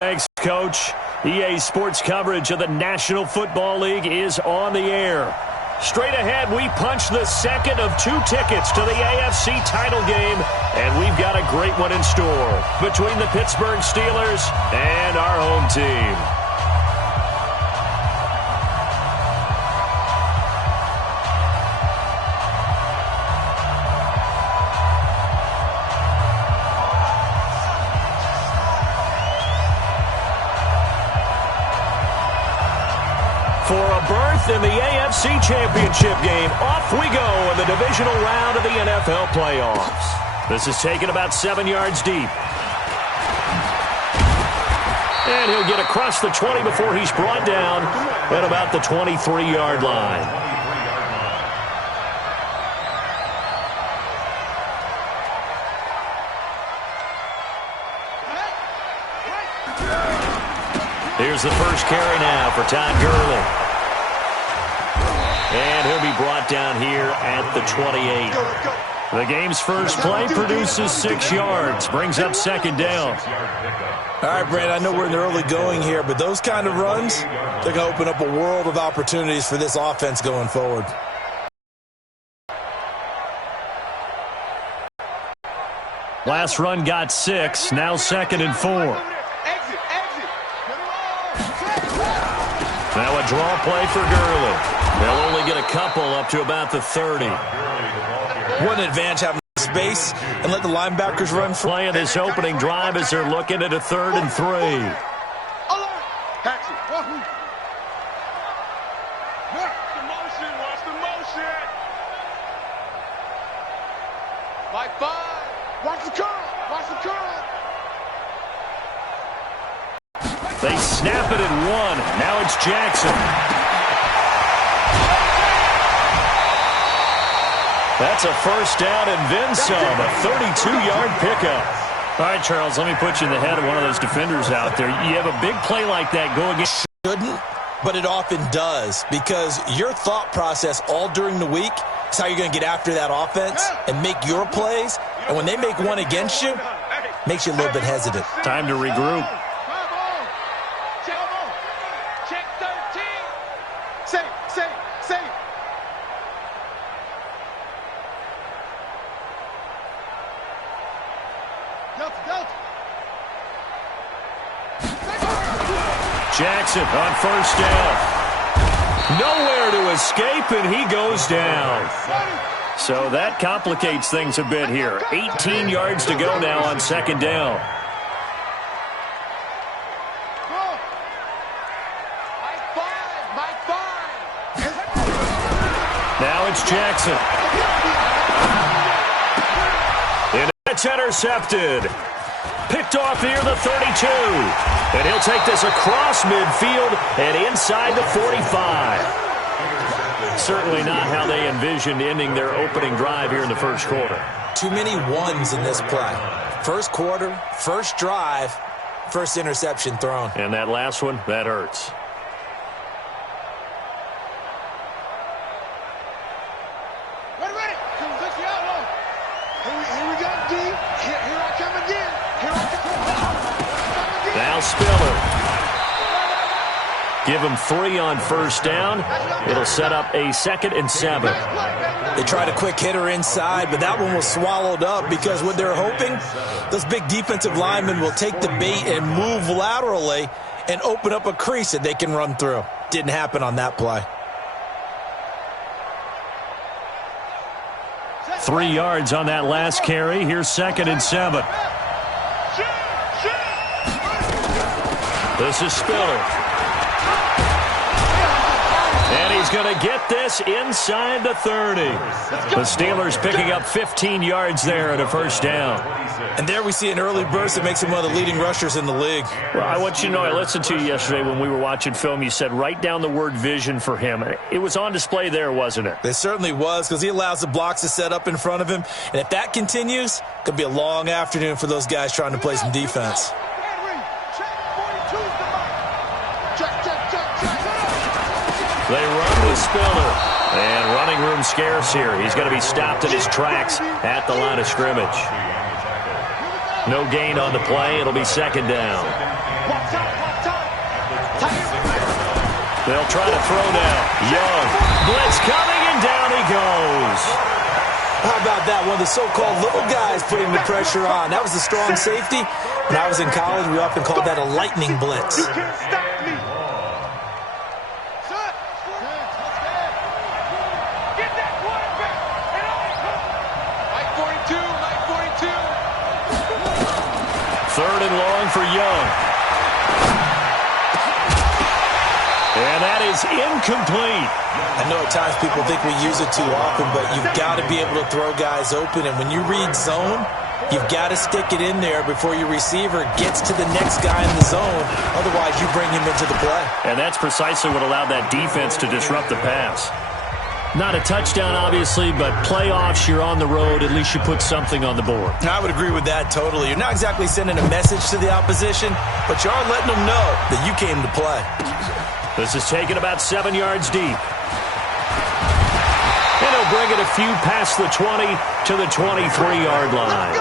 Thanks, Coach. EA Sports coverage of the National Football League is on the air. Straight ahead, we punch the second of 2 tickets to the AFC title game, and we've got a great one in store between the Pittsburgh Steelers and our home team. For a berth in the AFC Championship game, off we go in the divisional round of the NFL playoffs. This is taken about 7 yards deep. And he'll get across the 20 before he's brought down at about the 23-yard line. Here's the first carry now for Todd Gurley. And he'll be brought down here at the 28. The game's first play produces 6 yards, brings up second down. All right, Brad, I know we're in the early going here, but those kind of runs, they're going to open up a world of opportunities for this offense going forward. Last run got 6, now 2nd and 4. Now a draw play for Gurley. They'll only get a couple up to about the 30. What an advantage having space and let the linebackers run free. Playing this opening drive as they're looking at a 3rd and 3. Watch the motion. By 5. Watch the curl. They snap it and 1. Now it's Jackson. That's a first down and then some. A 32-yard pickup. All right, Charles, let me put you in the head of one of those defenders out there. You have a big play like that go against. Shouldn't, but it often does, because your thought process all during the week is how you're going to get after that offense and make your plays. And when they make one against you, makes you a little bit hesitant. Time to regroup. Check 13. Save. Jackson on first down. Nowhere to escape, and he goes down. So that complicates things a bit here. 18 yards to go now on second down. Now it's Jackson. And it's intercepted. Picked off near the 32. And he'll take this across midfield and inside the 45. Certainly not how they envisioned ending their opening drive here in the first quarter. Too many ones in this play. First quarter, first drive, first interception thrown. And that last one, that hurts. Ready. WezsideOutlaw. Here we go, D. Here I come again. Now Spiller. Give him 3 on first down. It'll set up a 2nd and 7. They tried a quick hitter inside, but that one was swallowed up because what they're hoping, those big defensive linemen will take the bait and move laterally and open up a crease that they can run through. Didn't happen on that play. 3 yards on that last carry. Here's 2nd and 7. This is Spiller. And he's going to get this inside the 30. The Steelers picking up 15 yards there at a first down. And there we see an early burst that makes him one of the leading rushers in the league. Well, I want you to know, I listened to you yesterday when we were watching film. You said write down the word vision for him. It was on display there, wasn't it? It certainly was, because he allows the blocks to set up in front of him. And if that continues, it could be a long afternoon for those guys trying to play some defense. They run with Spiller. And running room scarce here. He's going to be stopped in his tracks at the line of scrimmage. No gain on the play. It'll be second down. They'll try to throw now. Young. Blitz coming, and down he goes. How about that? One of the so-called little guys putting the pressure on. That was a strong safety. When I was in college, we often called that a lightning blitz. You can't stop me. Get that quarterback. Like 42, like 42. Third and long for Young. And that is incomplete. I know at times people think we use it too often, but you've got to be able to throw guys open. And when you read zone, you've got to stick it in there before your receiver gets to the next guy in the zone. Otherwise, you bring him into the play. And that's precisely what allowed that defense to disrupt the pass. Not a touchdown, obviously, but playoffs, you're on the road. At least you put something on the board. I would agree with that totally. You're not exactly sending a message to the opposition, but you are letting them know that you came to play. This is taken about 7 yards deep. And he'll bring it a few past the 20 to the 23-yard line.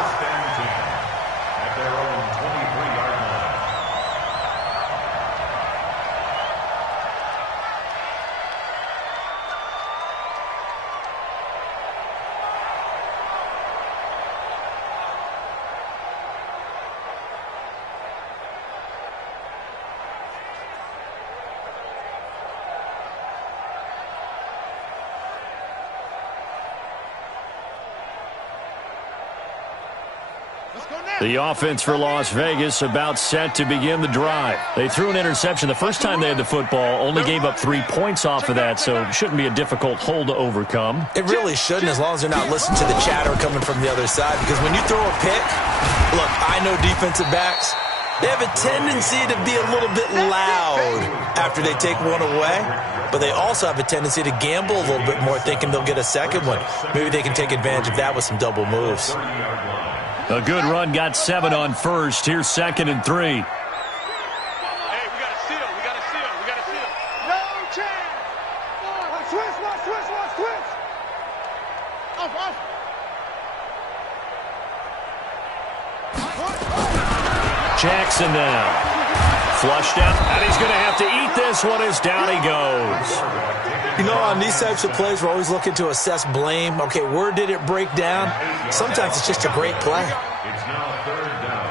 The offense for Las Vegas about set to begin the drive. They threw an interception the first time they had the football, only gave up 3 points off of that, so it shouldn't be a difficult hole to overcome. It really shouldn't, as long as they're not listening to the chatter coming from the other side, because when you throw a pick, look, I know defensive backs, they have a tendency to be a little bit loud after they take one away, but they also have a tendency to gamble a little bit more, thinking they'll get a second one. Maybe they can take advantage of that with some double moves. A good run got 7 on first. Here's 2nd and 3. Hey, we got to seal. We got to seal. We got to seal. No chance. Switch. Off. Jackson now. Flushed out, and he's going to have to eat this one as down he goes. You know, on these types of plays, we're always looking to assess blame. Okay, where did it break down? Sometimes it's just a great play. It's now 3rd down.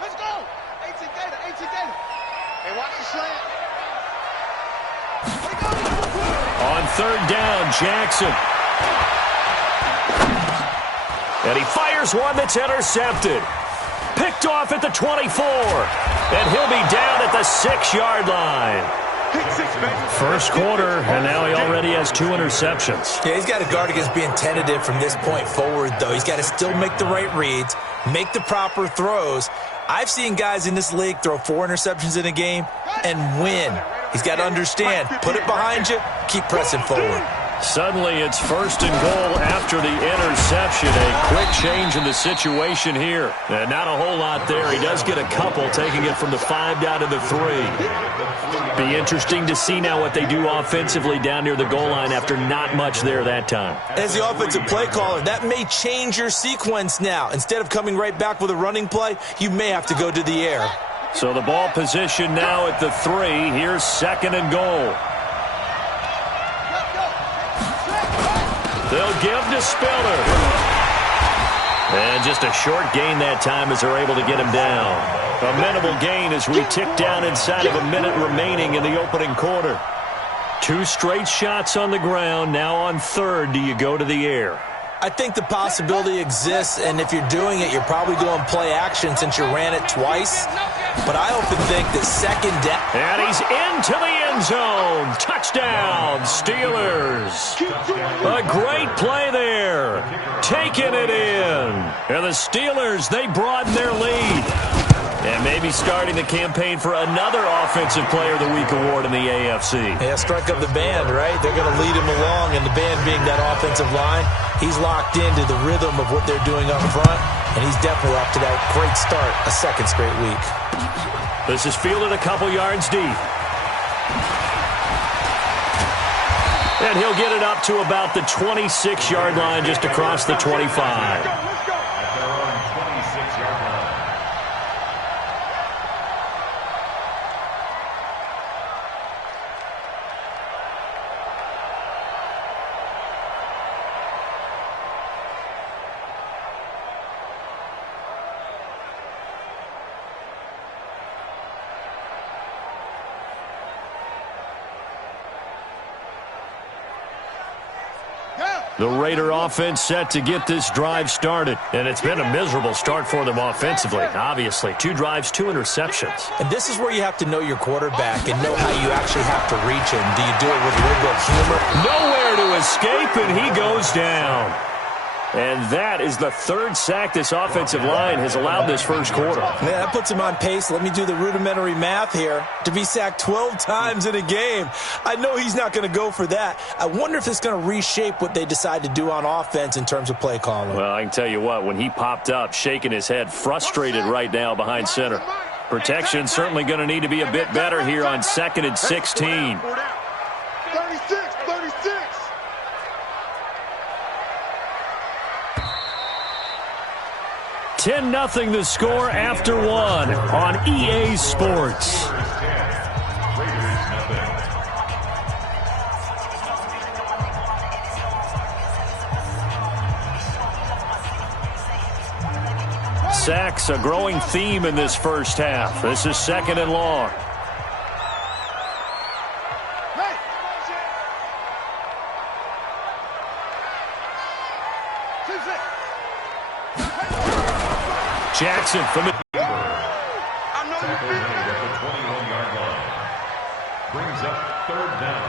Let's go. 18 Gator. Hey, watch the slant. On 3rd down, Jackson. And he fires one that's intercepted. Picked off at the 24. And he'll be down at the 6-yard line. First quarter, and now he already has 2 interceptions. Yeah, he's got to guard against being tentative from this point forward, though. He's got to still make the right reads, make the proper throws. I've seen guys in this league throw 4 interceptions in a game and win. He's got to understand, put it behind you, keep pressing forward. Suddenly it's 1st and goal after the interception. A quick change in the situation here. And not a whole lot there. He does get a couple, taking it from the 5 down to the 3. Be interesting to see now what they do offensively down near the goal line after not much there that time. As the offensive play caller, that may change your sequence now. Instead of coming right back with a running play, you may have to go to the air. So the ball position now at the 3. Here's 2nd and goal. They'll give to Spiller. And just a short gain that time as they're able to get him down. A minimal gain as we tick down inside of a minute remaining in the opening quarter. 2 straight shots on the ground. Now on 3rd, do you go to the air? I think the possibility exists, and if you're doing it, you're probably going play action since you ran it twice. But I often think that 2nd down. And he's into the end zone. Touchdown, Steelers. A great play there. Taking it in. And the Steelers, they broaden their lead. And maybe starting the campaign for another Offensive Player of the Week award in the AFC. Yeah, strike up the band, right? They're going to lead him along, and the band being that offensive line, he's locked into the rhythm of what they're doing up front, and he's definitely off to that great start, a second straight week. This is fielded a couple yards deep. And he'll get it up to about the 26-yard line, just across the 25. The Raider offense set to get this drive started. And it's been a miserable start for them offensively, obviously. 2 drives, 2 interceptions. And this is where you have to know your quarterback and know how you actually have to reach him. Do you do it with a little bit of humor? Nowhere to escape, and he goes down. And that is the 3rd sack this offensive line has allowed this first quarter. Man, that puts him on pace. Let me do the rudimentary math here. To be sacked 12 times in a game, I know he's not going to go for that. I wonder if it's going to reshape what they decide to do on offense in terms of play calling. Well, I can tell you what, when he popped up, shaking his head, frustrated right now behind center. Protection certainly going to need to be a bit better here on 2nd and 16. 10-0 the score after 1 on EA Sports. Sacks, a growing theme in this first half. This is 2nd and long. Jackson from the tackle made at the 21-yard line. Brings up 3rd down.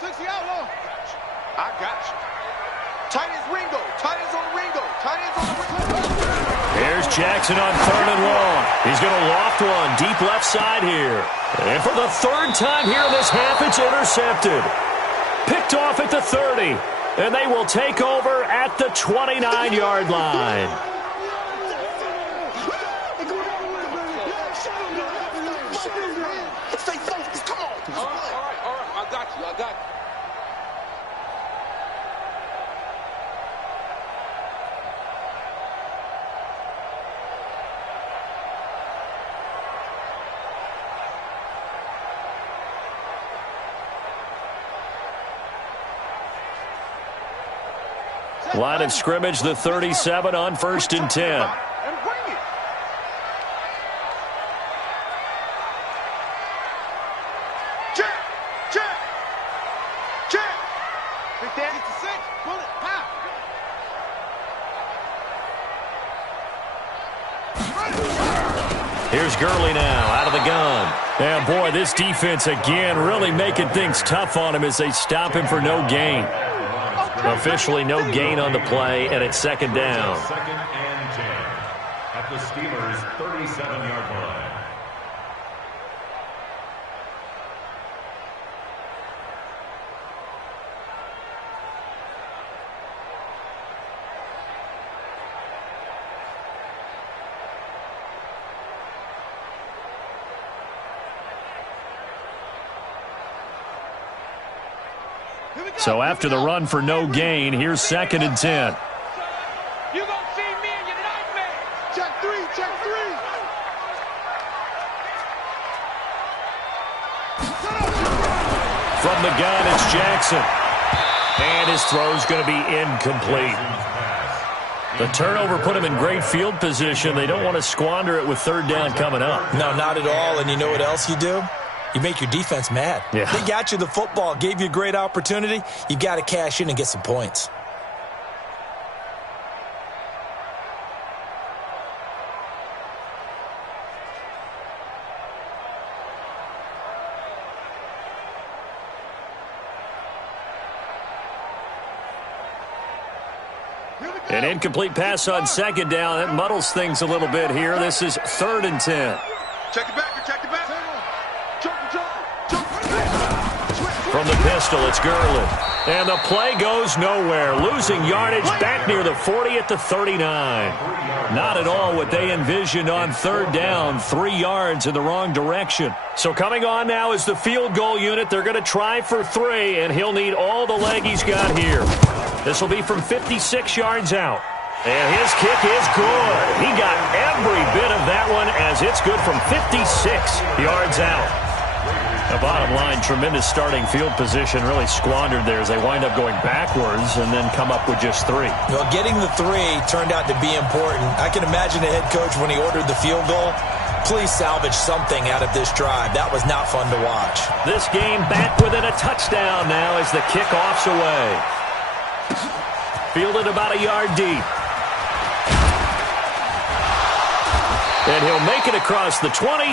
WezsideOutlaw. I got you. Tight ends Ringo. Tight ends on the Ringo. Tight ends on the Ringo. Here's Jackson on 3rd and long. He's going to loft one deep left side here. And for the 3rd time here in this half, it's intercepted. Picked off at the 30. And they will take over at the 29-yard line. I got you. Line of scrimmage, the 37 on 1st and 10. Here's Gurley now out of the gun. And boy, this defense again really making things tough on him as they stop him for no gain. Officially no gain on the play, and it's 2nd down. 2nd and 10 at the Steelers' 37-yard line. So after the run for no gain, here's 2nd and 10. You gonna see me in your nightmare. Check 3. From the gun, it's Jackson. And his throw's going to be incomplete. The turnover put him in great field position. They don't want to squander it with 3rd down coming up. No, not at all. And you know what else you do? You make your defense mad. Yeah. They got you the football, gave you a great opportunity. You got to cash in and get some points. An incomplete pass on second down. That muddles things a little bit here. This is 3rd and 10. Check it back. Check it back. From the pistol, it's Gurley. And the play goes nowhere. Losing yardage back near the 40 at the 39. Not at all what they envisioned on 3rd down. 3 yards in the wrong direction. So coming on now is the field goal unit. They're going to try for 3, and he'll need all the leg he's got here. This will be from 56 yards out. And his kick is good. He got every bit of that one as it's good from 56 yards out. The bottom line, tremendous starting field position, really squandered there as they wind up going backwards and then come up with just 3. Well, getting the 3 turned out to be important. I can imagine the head coach when he ordered the field goal. Please salvage something out of this drive. That was not fun to watch. This game back within a touchdown now as the kickoff's away. Fielded about a yard deep. And he'll make it across the 20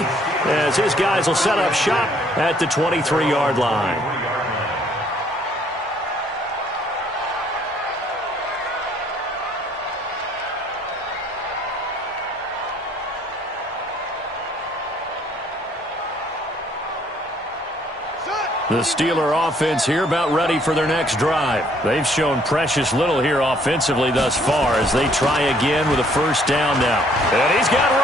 as his guys will set up shop at the 23-yard line. The Steeler offense here about ready for their next drive. They've shown precious little here offensively thus far as they try again with a first down now. And he's got room.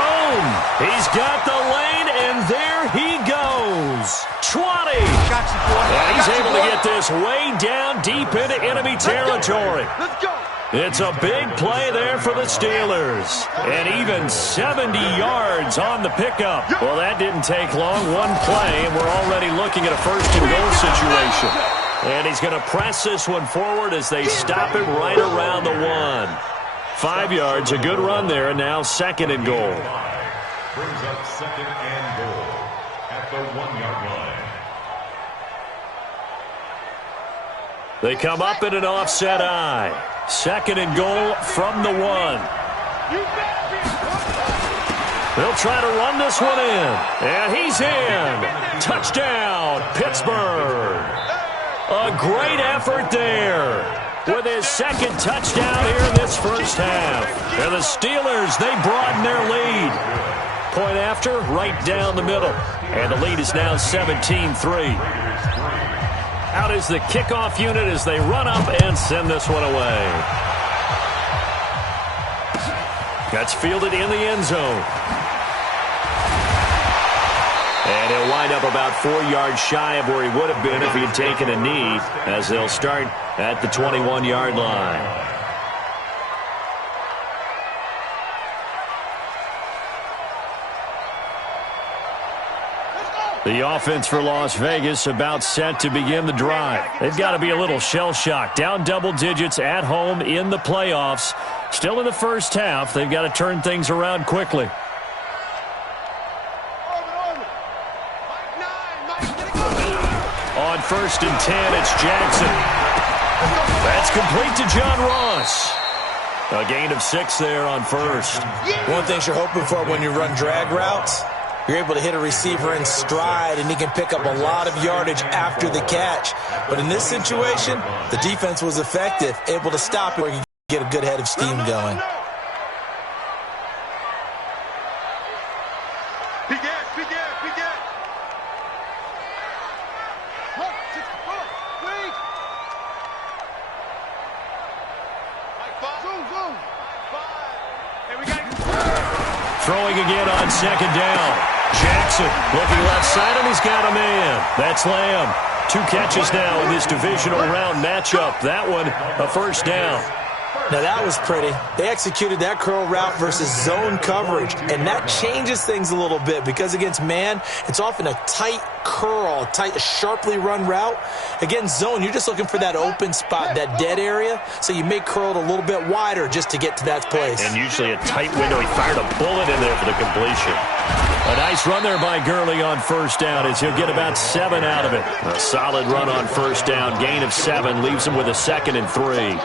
He's got the lane, and there he goes. 20. And he's able to get this way down deep into enemy territory. Let's go. It's a big play there for the Steelers. And even 70 yards on the pickup. Well, that didn't take long. One play, and we're already looking at a first-and-goal situation. And he's going to press this one forward as they stop him right around the 1. 5 yards, a good run there, and now 2nd and goal. Brings up 2nd and goal at the 1-yard line. They come up in an offset eye. 2nd and goal from the 1. They'll try to run this one in. And he's in. Touchdown, Pittsburgh. A great effort there with his 2nd touchdown here in this first half. And the Steelers, they broaden their lead. Point after, right down the middle. And the lead is now 17-3. Out is the kickoff unit as they run up and send this one away. That's fielded in the end zone. And he'll wind up about 4 yards shy of where he would have been if he had taken a knee, as they'll start at the 21-yard line. The offense for Las Vegas about set to begin the drive. They've got to be a little shell-shocked. Down double digits at home in the playoffs. Still in the first half. They've got to turn things around quickly. On 1st and 10, it's Jackson. That's complete to John Ross. A gain of 6 there on 1st. One thing you're hoping for when you run drag routes, you're able to hit a receiver in stride, and he can pick up a lot of yardage after the catch. But in this situation, the defense was effective, able to stop it where you get a good head of steam going. Throwing again on 2nd down. Jackson looking left side, and he's got a man. That's Lamb. 2 catches now in this divisional round matchup. That one, a first down. Now that was pretty. They executed that curl route versus zone coverage, and that changes things a little bit because against man, it's often a tight curl, tight, sharply run route. Against zone, you're just looking for that open spot, that dead area, so you may curl it a little bit wider just to get to that place. And usually a tight window. He fired a bullet in there for the completion. A nice run there by Gurley on first down as he'll get about 7 out of it. A solid run on first down. Gain of 7 leaves him with a 2nd and 3.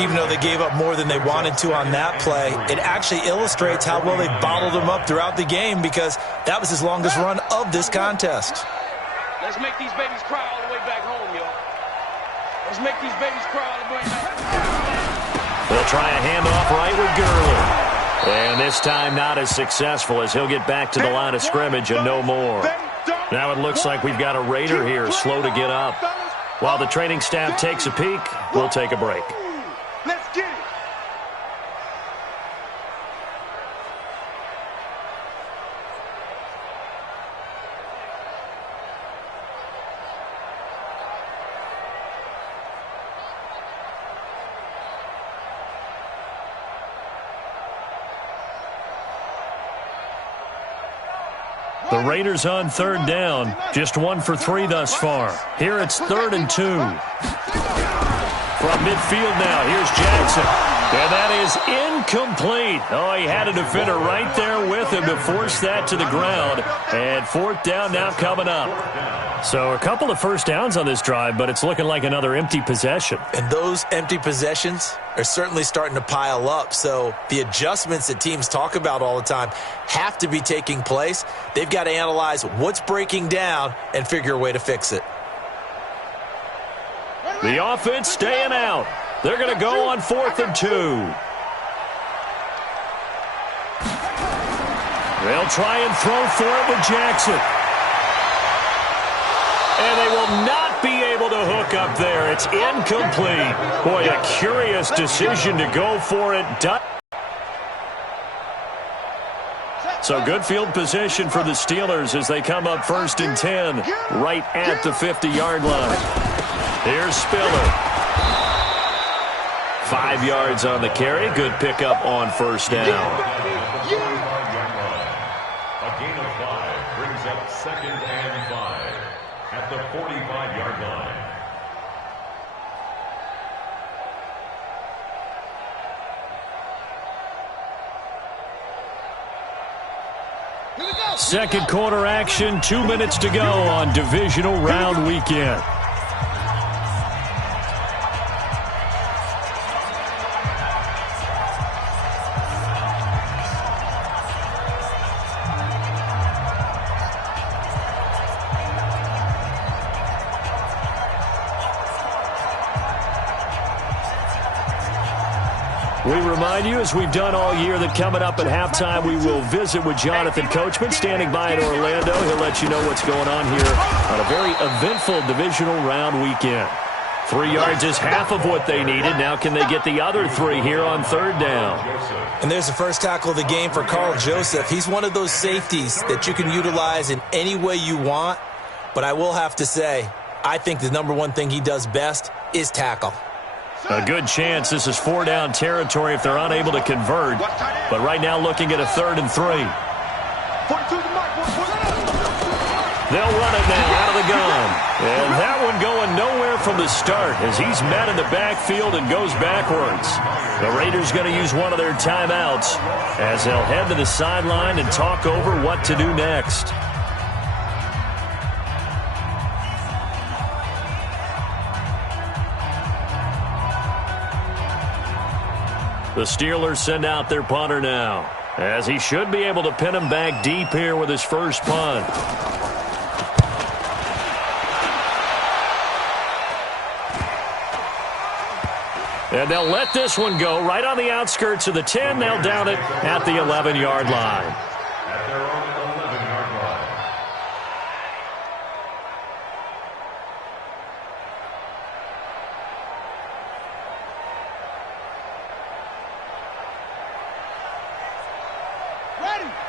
Even though they gave up more than they wanted to on that play, it actually illustrates how well they bottled him up throughout the game because that was his longest run of this contest. Let's make these babies cry all the way back home, yo. Let's make these babies cry all the way back home. They'll try a handoff right with Gurley. And this time not as successful as he'll get back to the line of scrimmage and no more. Now it looks like we've got a Raider here slow to get up. While the training staff takes a peek, we'll take a break. Let's get it. The Raiders on 3rd down. Just 1 for 3 thus far. Here it's 3rd and 2. From midfield now, here's Jackson. And that is incomplete. Oh, he had a defender right there with him to force that to the ground. And 4th down now coming up. So a couple of first downs on this drive, but it's looking like another empty possession. And those empty possessions are certainly starting to pile up. So the adjustments that teams talk about all the time have to be taking place. They've got to analyze what's breaking down and figure a way to fix it. The offense staying out. They're going to go on 4th and 2. They'll try and throw for it with Jackson. And they will not be able to hook up there. It's incomplete. Boy, a curious decision to go for it. So good field position for the Steelers as they come up 1st and 10 right at the 50-yard line. Here's Spiller. 5 yards on the carry. Good pickup on first down. A gain of 5 brings up 2nd and 5 at the 45-yard line. Second quarter action, 2 minutes to go on divisional round weekend. We remind you, as we've done all year, that coming up at halftime, we will visit with Jonathan Coachman, standing by in Orlando. He'll let you know what's going on here on a very eventful divisional round weekend. 3 yards is half of what they needed. Now can they get the other 3 here on 3rd down? And there's the first tackle of the game for Carl Joseph. He's one of those safeties that you can utilize in any way you want. But I will have to say, I think the number one thing he does best is tackle. A good chance this is 4-down territory if they're unable to convert. But right now looking at a 3rd and 3. They'll run it now out of the gun. And that one going nowhere from the start as he's met in the backfield and goes backwards. The Raiders going to use one of their timeouts as they'll head to the sideline and talk over what to do next. The Steelers send out their punter now, as he should be able to pin him back deep here with his first punt. And they'll let this one go right on the outskirts of the 10. They'll down it at the 11-yard line. At their own 11-yard line.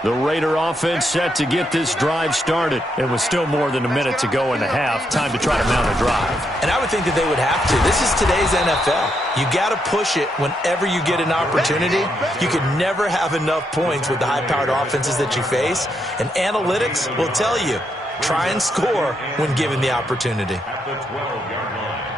The Raider offense set to get this drive started. It was still more than a minute to go in the half. Time to try to mount a drive. And I would think that they would have to. This is today's NFL. You got to push it whenever you get an opportunity. You can never have enough points with the high-powered offenses that you face. And analytics will tell you, try and score when given the opportunity. At the 12-yard line.